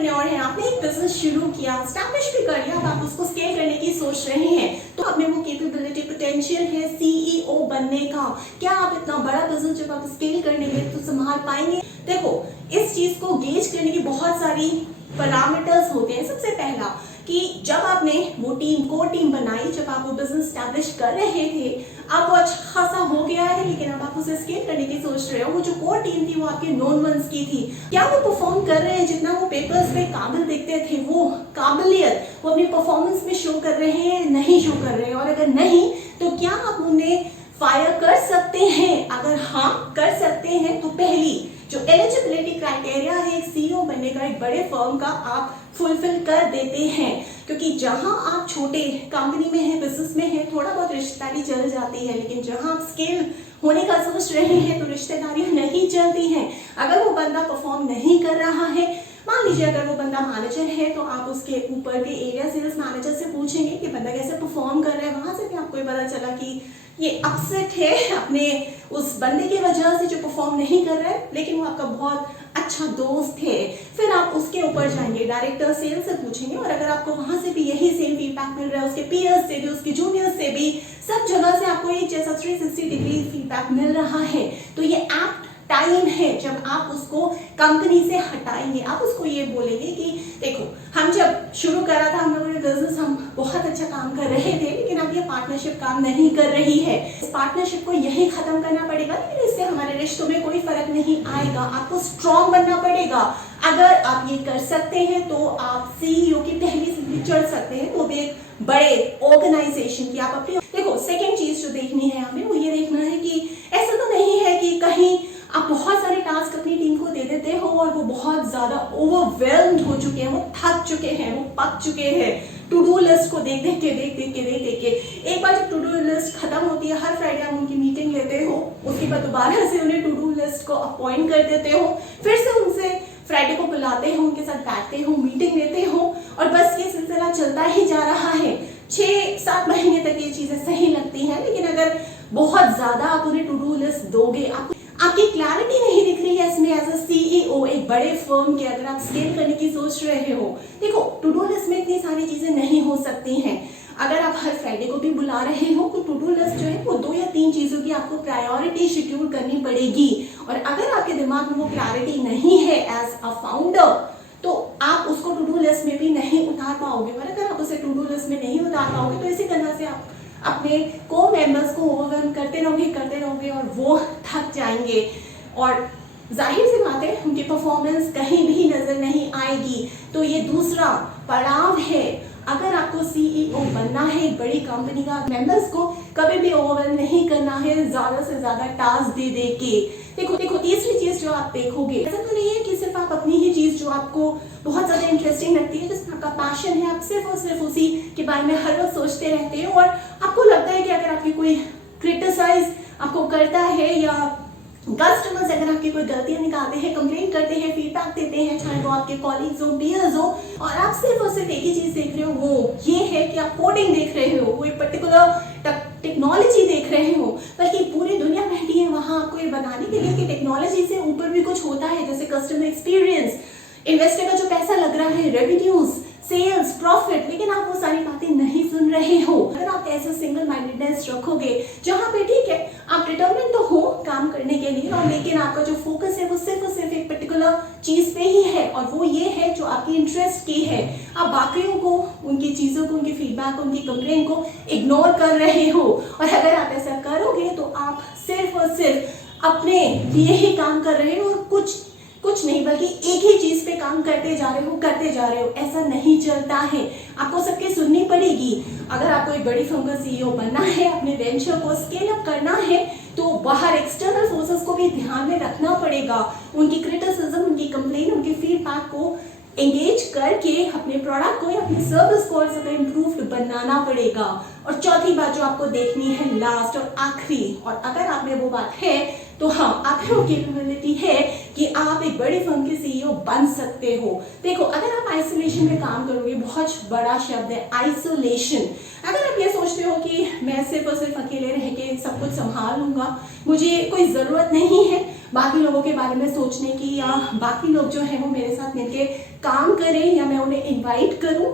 Entrepreneur हैं, आपने एक बिजनेस शुरू किया, स्टैब्लिश भी कर लिया, अब आप उसको स्केल करने की सोच रहे हैं, तो आप में वो कैपेबिलिटी पोटेंशियल है सीईओ बनने का, क्या आप इतना बड़ा बिजनेस जब आप स्केल करने में तो संभाल पाएंगे? देखो, इस चीज को गेज करने की बहुत सारी पैरामीटर्स होते हैं। सबसे पहला कि जब आपने वो टीम कोर टीम बनाई, जब आप वो बिजनेस स्टैब्लिश कर रहे थे, अब वो अच्छा खासा हो गया है, लेकिन अब आप उसे स्केल करने की सोच रहे हो, वो जो कोर टीम थी वो आपके नोन वंस की थी, क्या वो परफॉर्म कर रहे हैं जितना वो पेपर्स पे काबिल दिखते थे? वो काबिलियत वो अपनी परफॉर्मेंस में शो कर रहे हैं, नहीं शो कर रहे हैं? और अगर नहीं तो क्या आप उन्हें फायर कर सकते हैं? अगर हाँ कर सकते हैं तो पहली जो एलिजिबिलिटी क्राइटेरिया है एक सीईओ बनने का एक बड़े फर्म का, आप फुलफिल कर देते हैं। क्योंकि जहां आप छोटे कंपनी में हैं, बिजनेस में हैं, थोड़ा बहुत रिश्तेदारी चल जाती है, लेकिन जहां आप स्केल होने का सोच रहे हैं तो रिश्तेदारियां नहीं चलती हैं। अगर वो बंदा परफॉर्म नहीं कर रहा है, मान लीजिए अगर वो बंदा मैनेजर है, तो आप उसके ऊपर के एरिया सेल्स मैनेजर से पूछेंगे कि बंदा कैसे परफॉर्म कर रहा है। वहां से भी आपको पता चला कि ये अपसेट है अपने उस बंदे की वजह से जो परफॉर्म नहीं कर रहा है, लेकिन वो आपका बहुत अच्छा दोस्त है। फिर आप उसके ऊपर जाएंगे, डायरेक्टर सेल्स से पूछेंगे, और अगर आपको वहां से भी यही सेम फीडबैक मिल रहा है, उसके पीयर्स से भी, उसके जूनियर्स से भी, सब जगह से आपको एक जैसा 360 डिग्री फीडबैक मिल रहा है, तो ये एप्ट टाइम है जब आप उसको कंपनी से हटाएंगे। आप उसको ये बोलेंगे कि देखो, हम जब शुरू करा था हम लोगों ने बिजनेस, हम बहुत अच्छा काम कर रहे थे, लेकिन अब ये पार्टनरशिप काम नहीं कर रही है, इस पार्टनरशिप को यही खत्म करना पड़ेगा, लेकिन इससे हमारे रिश्तों में कोई फर्क नहीं आएगा। आपको स्ट्रॉन्ग बनना पड़ेगा। अगर आप ये कर सकते हैं तो आप सीईओ की पहली सीढ़ी चढ़ सकते हैं, वो भी एक बड़े ऑर्गेनाइजेशन की। आप अपनी देखो, सेकेंड चीज जो देखनी है हमें वो ये देखना है कि ऐसा तो नहीं है कि कहीं आप बहुत सारे टास्क अपनी टीम को दे देते हो और वो बहुत ज्यादा ओवरवेल्म्ड हो चुके हैं, वो थक चुके हैं, वो पक चुके हैं टू डू लिस्ट को देख देख के। एक बार जब टू डू लिस्ट खत्म होती है, हर फ्राइडे आप उनकी मीटिंग लेते हो, उसके बाद दोबारा से उन्हें टू डू लिस्ट को अपॉइंट कर देते हो, फिर से उनसे फ्राइडे को बुलाते हो, उनके साथ बैठते हो, मीटिंग लेते हो, और बस ये सिलसिला चलता ही जा रहा है। 6-7 महीने तक ये चीजें सही लगती हैं, लेकिन अगर बहुत ज्यादा आप उन्हें टू डू लिस्ट दोगे, आपकी क्लैरिटी नहीं दिख रही है इसमें एज अ सीईओ एक बड़े फर्म के, अगर आप स्केल करने की सोच रहे हो, देखो टू डू लिस्ट में इतनी सारी चीजें नहीं हो सकती हैं। अगर आप हर फ्राइडे को भी बुला रहे हो तो टू डू लिस्ट जो है वो 2 या 3 चीजों की आपको प्रायोरिटी शेड्यूल करनी पड़ेगी, और अगर आपके दिमाग में वो क्लैरिटी नहीं है एज अ फाउंडर, तो आप उसको टू डू लिस्ट में भी नहीं उतार पाओगे। और अगर आप उसे टू डू लिस्ट में नहीं उतार पाओगे तो इसी तरह से आप अपने को मेंबर्स को ओवरवेल्म करते रहोगे और वो थक जाएंगे, और जाहिर सी बात है उनकी परफॉर्मेंस कहीं भी नजर नहीं आएगी। तो ये दूसरा पड़ाव है। अगर आपको सीईओ बनना है एक बड़ी कंपनी का, मेंबर्स को कभी भी ओवरवेल्म नहीं करना है ज्यादा से ज्यादा टास्क दे दे के। देखो तीसरी चीज जो आप देखोगे, ऐसा तो नहीं है कि सिर्फ आप अपनी ही चीज जो आपको बहुत ज्यादा इंटरेस्टिंग लगती है, जिसमें आपका पैशन है, आप सिर्फ और सिर्फ उसी के बारे में हर वक्त सोचते रहते हो, और आपको लगता है कि अगर आपकी कोई क्रिटिसाइज आपको करता है, या कस्टमर्स अगर आपकी कोई गलतियां निकालते हैं, कंप्लेन करते हैं, फीडबैक देते हैं, चाहे वो आपके कॉलीग्स हो, पीयर्स हो, और आप सिर्फ और सिर्फ एक ही चीज देख रहे हो, वो ये है कि आप कोडिंग देख रहे हो, कोई पर्टिकुलर टेक्नोलॉजी देख रहे हो, बल्कि पूरी दुनिया बैठी है वहां आपको ये बताने के लिए कि टेक्नोलॉजी से ऊपर भी कुछ होता है, जैसे कस्टमर एक्सपीरियंस, इन्वेस्टर का जो पैसा लग रहा है, रेवेन्यूज, सेल्स, प्रॉफिट, लेकिन आप वो सारी बातें नहीं सुन रहे हो। अगर आप ऐसे सिंगल माइंडेडनेस रखोगे जहां पे ठीक है आप डिटरमिन तो हो काम करने के लिए, और लेकिन आपका जो फोकस है वो सिर्फ और सिर्फ एक पर्टिकुलर चीज पे ही है, और वो ये है जो आपकी इंटरेस्ट की है, आप बाकियों को, उनकी चीजों को, उनकी फीडबैक को, उनकी कंप्लेन को इग्नोर कर रहे हो। और अगर आप ऐसा करोगे तो आप सिर्फ और सिर्फ अपने लिए ही काम कर रहे हो, और कुछ नहीं बल्कि एक ही चीज पे काम करते जा रहे हो। ऐसा नहीं चलता है, आपको सबकी सुननी पड़ेगी। अगर आपको एक बड़ी फर्म का सीईओ बनना है, अपने वेंचर को स्केल अप करना है, तो बाहर एक्सटर्नल फोर्सेस को भी ध्यान में रखना पड़ेगा, उनकी क्रिटिसिज्म, उनकी कंप्लेन, उनकी फीडबैक को एंगेज करके अपने प्रोडक्ट को या अपनी सर्विस को और ज्यादा इम्प्रूव्ड बनाना पड़ेगा। और चौथी बात जो आपको देखनी है, लास्ट और आखिरी, और अगर आप में वो बात है तो हाँ, आप में वो कैपेबिलिटी है कि आप एक बड़ी फर्म के सीईओ बन सकते हो। देखो, अगर आप आइसोलेशन में काम करोगे, बहुत बड़ा शब्द है आइसोलेशन। अगर आप ये सोचते हो कि मैं सिर्फ और सिर्फ अकेले रह के सब कुछ संभाल लूंगा, मुझे कोई जरूरत नहीं है बाकी लोगों के बारे में सोचने की, या बाकी लोग जो है वो मेरे साथ मिलके काम करें या मैं उन्हें इनवाइट करूं।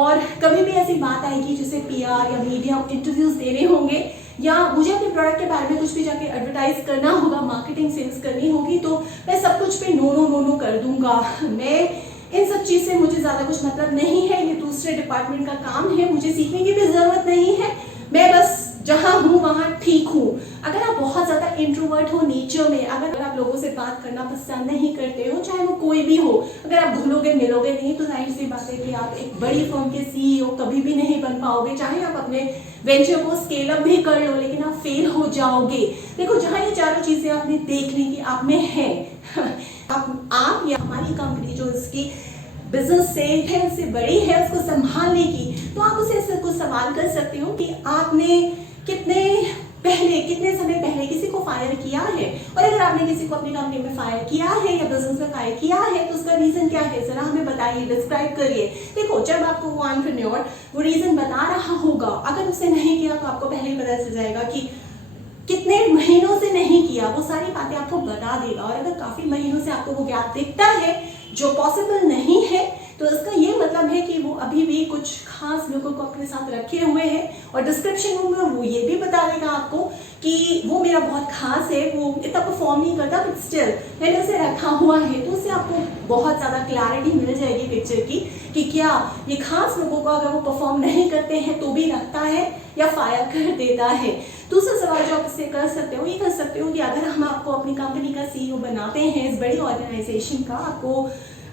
और कभी भी ऐसी बात आएगी जिसे पीआर या मीडिया इंटरव्यूज देने होंगे या मुझे अपने प्रोडक्ट के बारे में कुछ भी जाके एडवर्टाइज करना होगा, मार्केटिंग सेल्स करनी होगी, तो मैं सब कुछ पे नो नो नो नो कर दूंगा। मैं इन सब चीज़ से मुझे ज़्यादा कुछ मतलब नहीं है, ये दूसरे डिपार्टमेंट का काम है, मुझे सीखने की भी ज़रूरत नहीं है, मैं बस जहाँ हूँ वहाँ ठीक हूँ। अगर आप बहुत ज़्यादा इंट्रोवर्ट हो नेचर में, अगर आप लोगों से बात करना पसंद नहीं करते हो, चाहे वो कोई भी हो, अगर आप घुलोगे मिलोगे नहीं, तो जाहिर सी बात है कि आप एक बड़ी फर्म के सीईओ कभी भी नहीं बन पाओगे। चाहे आप अपने वेंचर को स्केल अप भी कर लो, लेकिन आप फेल हो जाओगे। देखो, जहाँ ये चारों चीज़ें आपने देख ली कि आप में है आप या हमारी कंपनी जो इसकी बिजनेस से है, उससे बड़ी है, उसको संभालने की, तो आप उसे कुछ सवाल कर सकते हो कि आपने कितने समय पहले किसी को फायर किया है, और अगर आपने किसी को अपनी कंपनी में फायर किया है या बिजनेस में फायर किया है तो उसका रीजन क्या है, जरा हमें बताइए, डिस्क्राइब करिए। देखो, जब आपको वो एंटरप्रेन्योर वो रीजन बता रहा होगा, अगर उसने नहीं किया तो आपको पहले ही पता चल जाएगा कि कितने महीनों से नहीं किया, वो सारी बातें आपको बता देगा। और अगर काफी महीनों से आपको वो गैप दिखता है जो पॉसिबल नहीं है, तो इसका ये मतलब है कि वो अभी भी कुछ खास लोगों को अपने साथ रखे हुए हैं। और डिस्क्रिप्शन में वो ये भी बता देगा आपको कि वो मेरा बहुत खास है, वो इतना परफॉर्म नहीं करता, बट स्टिल मैंने उसे रखा हुआ है। तो उससे आपको बहुत ज़्यादा क्लैरिटी मिल जाएगी पिक्चर की कि क्या ये खास लोगों को अगर वो परफॉर्म नहीं करते हैं तो भी रखता है या फायर कर देता है। दूसरा सवाल जो आप इससे कर सकते हो, ये कर सकते हो कि अगर हम आपको अपनी कंपनी का सीईओ बनाते हैं, इस बड़ी ऑर्गेनाइजेशन का,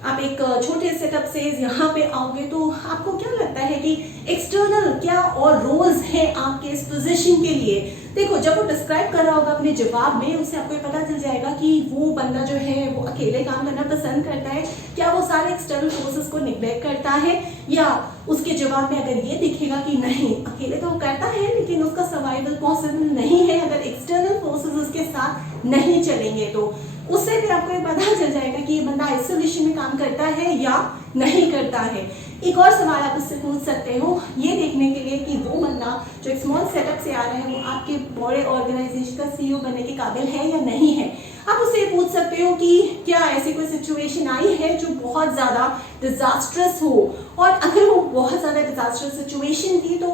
आप एक छोटे सेटअप से यहाँ पे आओगे, तो आपको क्या लगता है कि एक्सटर्नल क्या और रोल्स हैं आपके इस पोजीशन के लिए। देखो, जब वो डिस्क्राइब कर रहा होगा अपने जवाब में, उससे आपको ये पता चल जाएगा कि वो बंदा जो है वो अकेले काम करना पसंद करता है, क्या वो सारे एक्सटर्नल फोर्सेस को निग्लेक्ट करता है, या उसके जवाब में अगर ये दिखेगा कि नहीं, अकेले तो वो करता है लेकिन उसका सर्वाइवल पॉसिबल नहीं है अगर एक्सटर्नल फोर्सेस उसके साथ नहीं चलेंगे। तो उससे फिर आपको ये पता चल जाएगा कि ये बंदा आइसोलेशन में काम करता है या नहीं करता है। एक और सवाल आप उससे पूछ सकते हो, ये देखने के लिए कि वो बंदा जो एक स्मॉल सेटअप से आ रहा है वो आपके बड़े ऑर्गेनाइजेशन का सीईओ बनने के काबिल है या नहीं है। आप उससे पूछ सकते हो कि क्या ऐसी कोई सिचुएशन आई है जो बहुत ज़्यादा डिजास्ट्रस हो, और अगर वो बहुत ज़्यादा डिजास्ट्रस सिचुएशन थी तो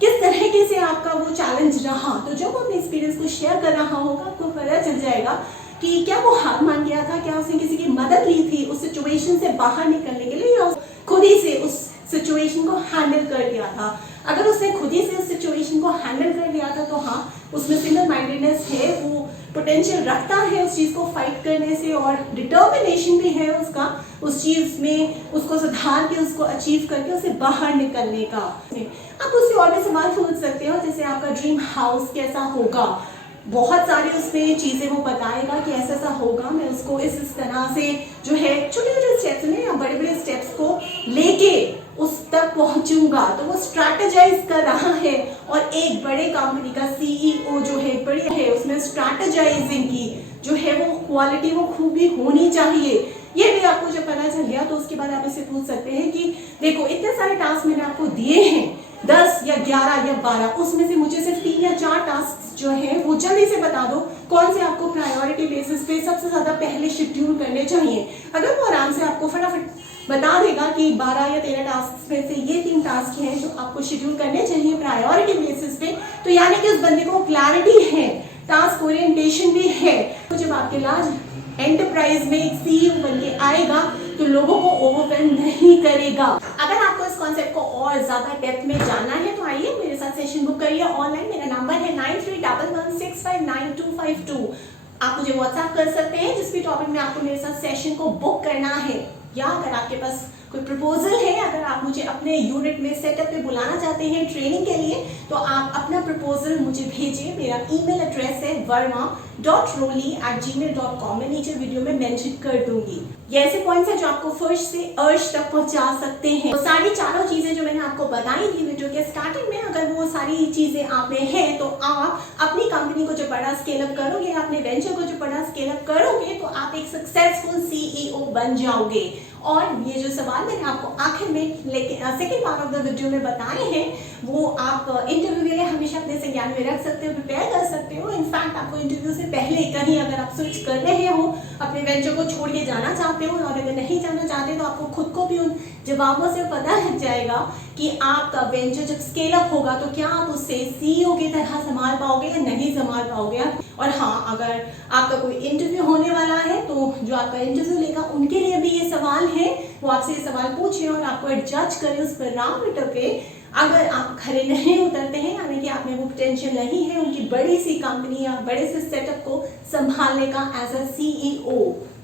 किस तरीके से आपका वो चैलेंज रहा। तो जब वो अपने एक्सपीरियंस को शेयर कर रहा होगा, आपको पता चल जाएगा कि क्या वो हार मान गया था, क्या उसने किसी की मदद ली थी उस सिचुएशन से बाहर निकलने के लिए, या खुद ही से उस सिचुएशन को हैंडल कर लिया था। अगर उसने खुद ही से उस सिचुएशन को हैंडल कर लिया था तो हाँ, उसमें सिंगल माइंडेडनेस है, वो पोटेंशियल रखता है उस चीज़ को फाइट करने से, और डिटर्मिनेशन भी है उसका उस चीज़ में उसको सुधार के, उसको अचीव करके उसे बाहर निकलने का। आप उससे और भी सवाल पूछ सकते हो, जैसे आपका ड्रीम हाउस कैसा होगा, बहुत सारे उसमें चीज़ें वो बताएगा कि ऐसा ऐसा होगा, मैं उसको इस तरह से जो है छोटे छोटे स्टेप्स में या बड़े बड़े स्टेप्स को लेके उस तक पहुंचूंगा। तो वो स्ट्रैटेजाइज कर रहा है, और एक बड़े कंपनी का सीईओ जो है बड़ी है, उसमें स्ट्रैटेजाइजिंग की जो है वो क्वालिटी, वो खूबी होनी चाहिए। ये भी आपको जब पता चल गया तो उसके बाद आप इससे पूछ सकते हैं कि देखो, इतने सारे टास्क मैंने आपको दिए हैं, 10 या 11 या 12, उसमें से मुझे सिर्फ 3 या 4 टास्क जो है वो जल्दी से बता दो, कौन से आपको प्रायोरिटी बेसिस पे सबसे ज्यादा पहले शेड्यूल करने चाहिए। अगर वो आराम से आपको फटाफट बता देगा कि 12 या 13 टास्क में से ये 3 टास्क हैं जो आपको शेड्यूल करने चाहिए प्रायोरिटी बेसिस पे, तो यानी कि उस बंदे को क्लैरिटी है, टास्क ओरिएंटेशन भी है। तो जब आपके लार्ज एंटरप्राइज में एक सीईओ बन के आएगा तो लोगों को ओवरवेल्म नहीं करेगा। अगर आपको इस कॉन्सेप्ट को और ज्यादा डेप्थ में जानना है तो आइए मेरे साथ सेशन बुक करिए ऑनलाइन। मेरा नंबर है 9311659252। आप मुझे व्हाट्सएप कर सकते हैं जिस भी टॉपिक में आपको मेरे साथ सेशन को बुक करना है, या अगर आपके पास कोई प्रपोजल है, अगर आप मुझे अपने यूनिट में सेटअप पे बुलाना चाहते हैं ट्रेनिंग के लिए, तो आप अपना प्रपोजल मुझे भेजिए। मेरा ईमेल एड्रेस है verma.roli@gmail.com। मैं नीचे वीडियो में मेंशन कर दूंगी। ये ऐसे पॉइंट्स हैं जो आपको फर्स्ट से अर्श तक पहुंचा सकते हैं। तो सारी चारों चीजें जो मैंने आपको बताई थी वीडियो के स्टार्टिंग में, अगर वो सारी चीजें आप में है तो आप अपनी कंपनी को जो बड़ा स्केल अप करोगे, अपने वेंचर को जो बड़ा स्केल अप करोगे, तो आप एक सक्सेसफुल सीईओ बन जाओगे। और ये जो सवाल मैंने आपको आखिर में लेके second part of the video में बताए हैं, वो आप इंटरव्यू के लिए हमेशा अपने संज्ञान में रख सकते हो, प्रिपेयर कर सकते हो। इनफैक्ट आपको इंटरव्यू से पहले कहीं अगर आप स्विच कर रहे हो, अपने वेंचर को छोड़ के जाना चाहते हो, और अगर नहीं जाना चाहते तो आपको खुद को जब आपको से पता लग जाएगा कि आपका वेंचर जब स्केल अप होगा तो क्या आप उससे सीईओ की तरह संभाल पाओगे या नहीं संभाल पाओगे। और हाँ, अगर आपका कोई इंटरव्यू होने वाला है तो जो आपका इंटरव्यू लेगा उनके लिए भी ये सवाल है, वो आपसे ये सवाल पूछे और आपको जज करें उस पैरामीटर पे। अगर आप खरे नहीं उतरते हैं, यानी कि आप में वो पोटेंशियल नहीं है उनकी बड़ी सी कंपनी या बड़े से सेटअप को संभालने का एज अ सीईओ,